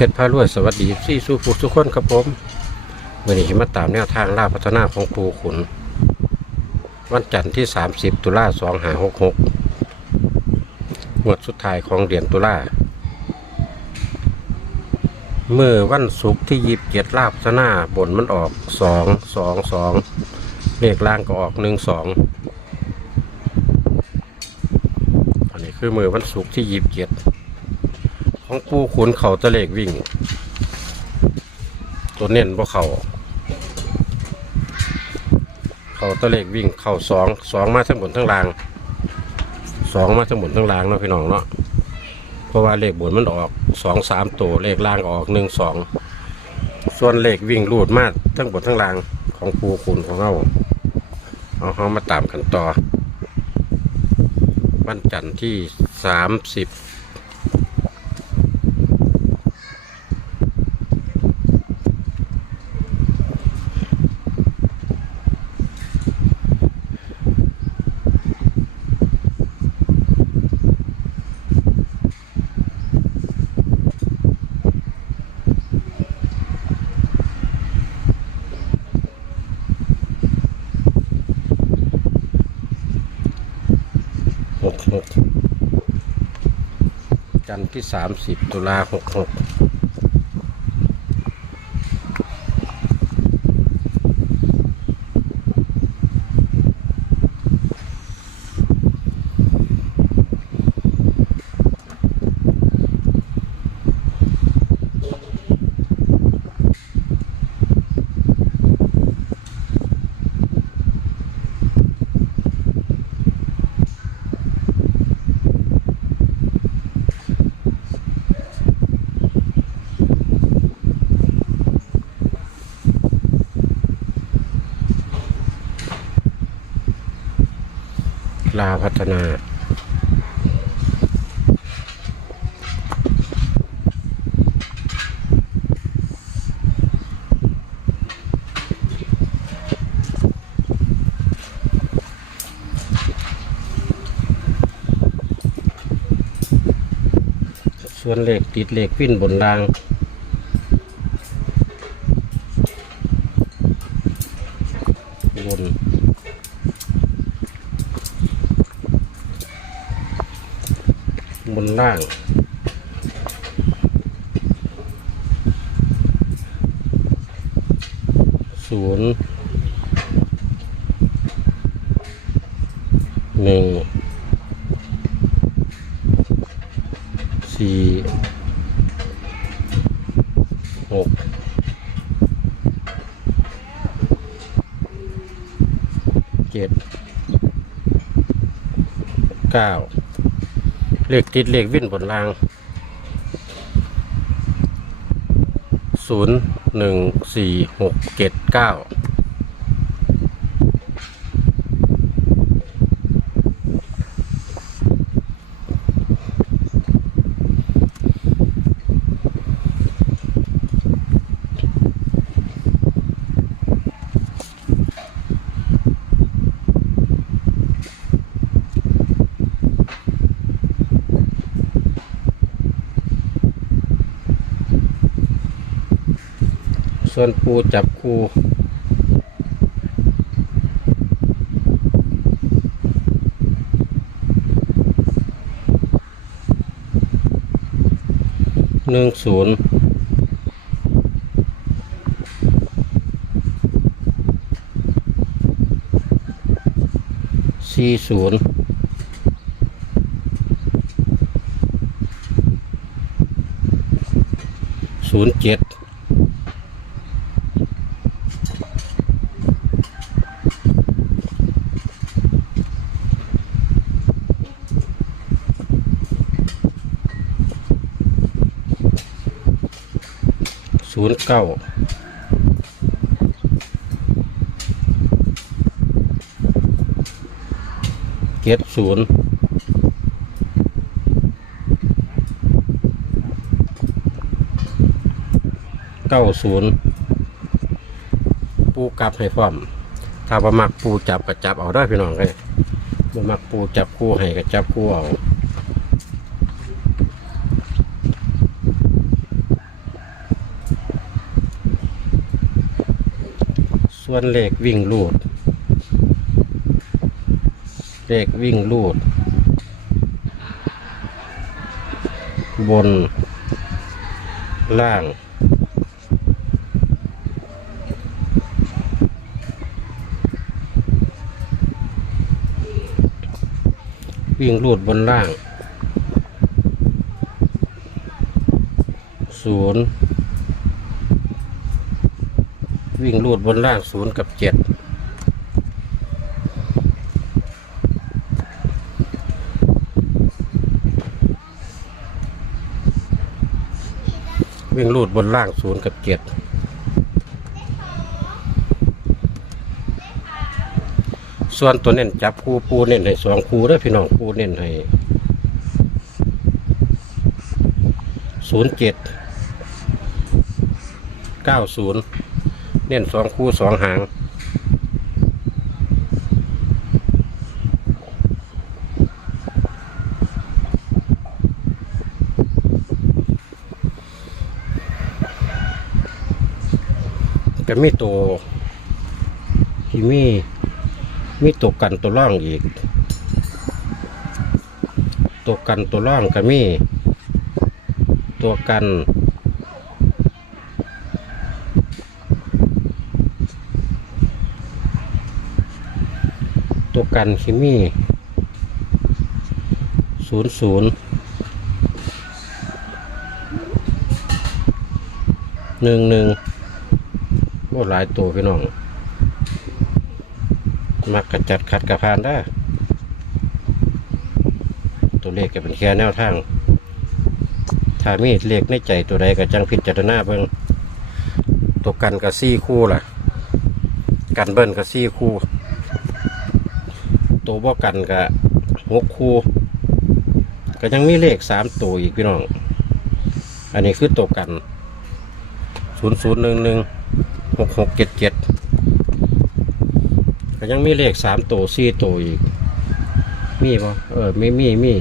เพชรพารวยสวัสดีซี่สู้ผู้ทุกคนครับผมวันนี้มาตามแนวทางล่าพัฒนาของปูขุน วันจันทร์ที่ 30 ตุลา2566งวดสุดท้ายของเดือนตุลาเมื่อวันศุกร์ที่ยีิบเจ็ดลาพัฒนาบนมันออก2 2 2เลขล่างก็ออก1 2อันนี้คือมือวันศุกร์ที่ยีบเจ็ด ของปูขุนเขาตะเลกวิ่ง ตัวเน้นบ่เขาเขาตะเลกวิ่งเขาสองสองมาทั้งบนทั้งล่างสองมาทั้งบนทั้งล่างเนาะพี่น้องเนาะเพราะว่าเลขบนมันออกสองสามตัวเลขล่างออกหนึ่งสองส่วนเลขวิ่งรูดมาทั้งบนทั้งล่างของปูขุนของเราเอาเขามาตามกันต่อ วันจันทร์ที่สามสิบ หกหกจันทร์ที่สามสิบตุลาหกหก ลาพัฒนา ส่วนเหล็กติดเหล็กวิ่นบนราง บน บน ล่าง ศูนย์หนึ่งสี่หกเจ็ดเก้า เลขติดเลขวิ่นบนรางศูนย์หนึ่งสี่หกเจ็ดเก้า ส่วนปูจับคูหนึ่งศูนย์สี่ศูนย์ศูนย์เจ็ด ศูนย์เก้าเจ็ดศูนย์เก้าศูนย์ปูกลับให้พร้อม ถ้าบ่มักปูจับก็จับเอาได้พี่น้องเลยบ่มักปูจับคู่ให้ก็จับคู่เอา ส่วนเลขวิ่งลูด เลขวิ่งลูด บน ล่างวิ่งลูดบนล่าง ศูนย์ วิ่งลูดบนล่างศูนย์กับเจ็ดวิ่งลูดบนล่างศูนย์กับเจ็ดส่วนตัวเน้นจับคู่ปูเน้นให้สองคู่เด้อพี่น้องปูเน้นให้ศูนย์เจ็ดเก้าศูนย์ เน้นสองคู่สองหาง ก็มีตัวที่มีมีตัวกันตัวร่องอีก ตัวกันตัวร่องก็มี ตัวกัน กันคิมีศูนย์ศูนย์หนึ่งหนึ่งโอ้หลายตัวพี่น้อง มักกระจัดขัดกระพานได้ ตัวเลขก็เป็นแค่แนวทาง ถ้ามีเลขในใจตัวใดก็จังพิจารณาเบิ่งตัวกันกับซี่คู่ล่ะ กันเบิ้ลกับซี่คู่ ตัวบ่กันกับหกคู่ก็ยังมีเลขสามตัวอีกพี่น้อง อันนี้คือตัวกันศูนย์ศูนย์หนึ่งหนึ่งหกหกเจ็ดเจ็ดก็ยังมีเลขสามตัวสี่ตัวอีก มีปะเออไม่มีมี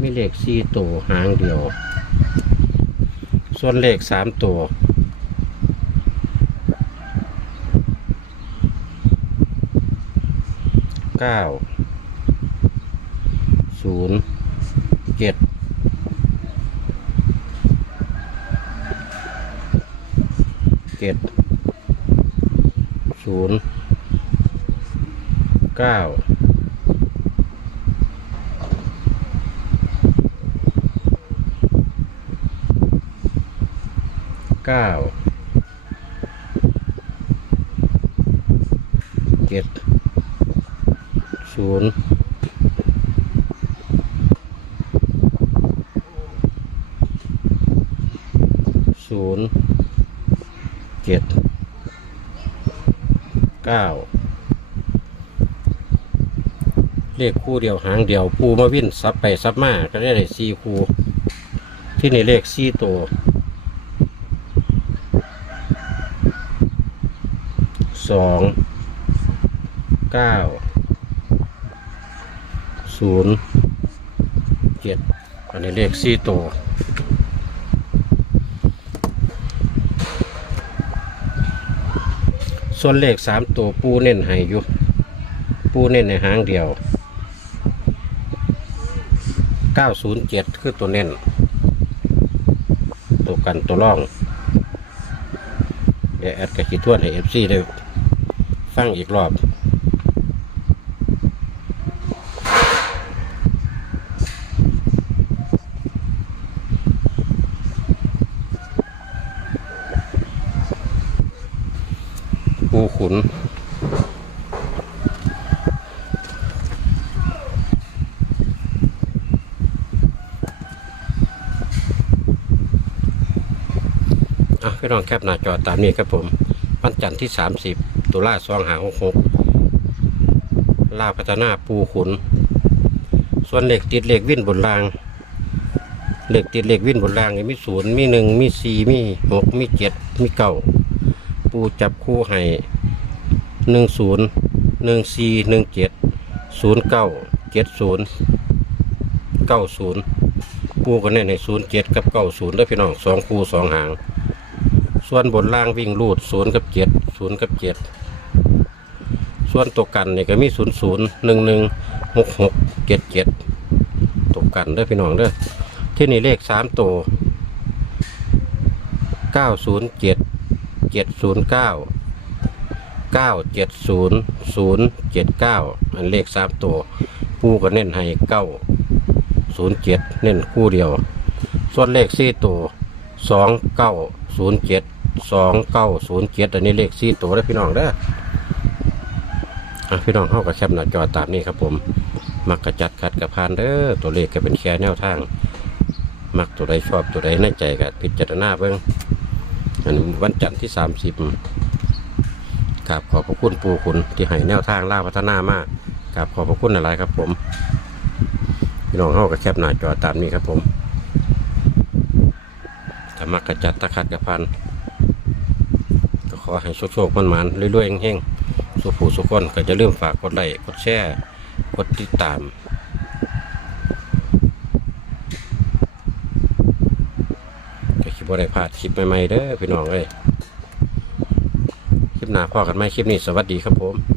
มีเลขสี่ตัวหางเดียว ส่วนเลขสามตัว เก้าศูนย์เจ็ดเจ็ดศูนย์เก้าเก้าเจ็ด ศูนย์ศูนย์เจ็ดเก้าเลขคู่เดียวหางเดียวปูมาวิ่นซับไปซับมาก็ได้เลยสี่คู่ที่ในเลขสี่ตัวสองเก้า ศูนย์เจ็ดอันนี้เลขสี่ตัวส่วนเลขสามตัวปูเน้นให้อยู่ปูเน้นในหางเดียวเก้าศูนย์เจ็ดคือตัวเน้นตัวกันตัวร่อง เดี๋ยวแอดกระขีทวนให้เอฟซีได้ฟังอีกรอบ ปู ขุน อะพี่น้องแคปหน้าจอตามนี้ครับผม วันจันทร์ที่ 30 ตุลาสองหาหกหกลาพัฒนาปูขุน ส่วนเหล็กติดเหล็กวิ่นบนรางเหล็กติดเหล็กวิ่นบนรางนี่มีศูนย์มีหนึ่งมีสี่มีหกมีเจ็ดมีเก้าปูจับคู่ให้ หนึ่งศูนย์หนึ่งสี่หนึ่งเจ็ดศูนย์เก้าเจ็ดศูนย์เก้าศูนย์ปูก็แน่ในศูนย์เจ็ดกับเก้าศูนย์แล้วพี่น้องสองคู่สองหาง ส่วนบนล่างวิ่งรูดศูนย์กับเจ็ดศูนย์กับเจ็ดส่วนตัวกันนี่ก็มีศูนย์ศูนย์หนึ่งหนึ่งหกหกเจ็ดเจ็ดตัวกันเด้อพี่น้องเด้อที่นี่เลขสามตัวเก้าศูนย์เจ็ดเจ็ดศูนย์เก้า เก้าเจ็ดศูนย์ศูนย์เจ็ดเก้าอันเลขสามตัวปูก็เน้นให้เก้าศูนย์เจ็ดเน้นคู่เดียว ส่วนเลขสี่ตัวสองเก้าศูนย์เจ็ดสองเก้าศูนย์เจ็ดอันนี้เลขสี่ตัวได้พี่น้องเด้อพี่น้องเข้ากับแคปหน้าจอตามนี้ครับผมมักกระจัดขัดกับพานเด้อตัวเลขก็เป็นแค่แนวทาง มักตัวใดชอบตัวใดในใจก็พิจารณาเบิ่งอันวันจันทร์ที่สามสิบ กราบขอบพระคุณปู่คุณที่ให้แนวทางล่าพัฒนามากกราบขอบพระคุณอะไรครับผมพี่น้องเข้ากับแคปหน้าจอตามนี้ครับผมถ้ามักกระจัดตะขัดกับพันก็ขอให้โชคๆมันมันๆเรื่อยๆเฮงๆสุผู้สุขคนก็จะเริ่มฝากกดไลค์กดแชร์กดติดตามก็คลิปว่าได้พลาดคลิปใหม่ๆเด้อพี่น้องเอ้ย ลิปหน้าพ่อกันไหมคลิปนี้สวัสดีครับผม